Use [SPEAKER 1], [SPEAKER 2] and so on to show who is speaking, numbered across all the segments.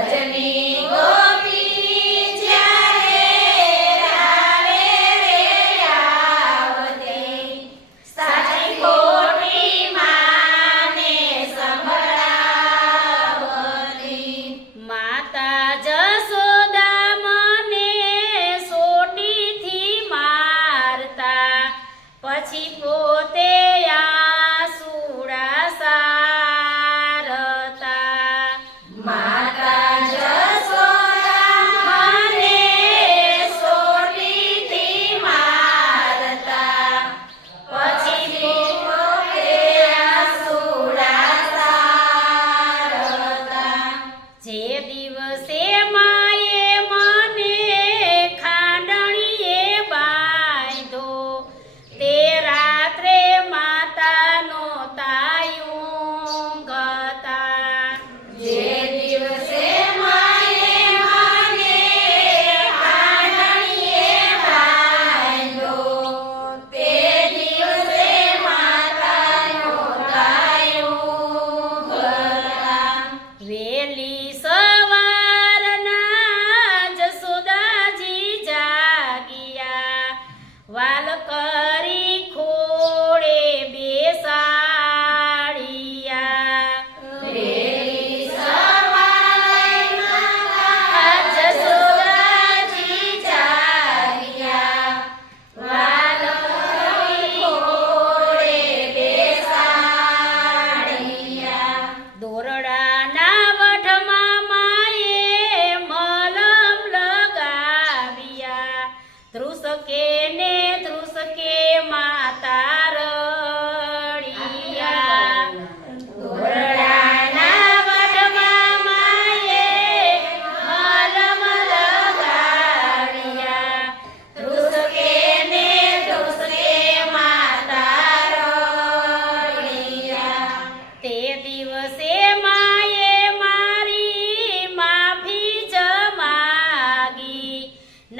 [SPEAKER 1] Bhajani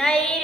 [SPEAKER 1] 9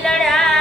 [SPEAKER 1] લડા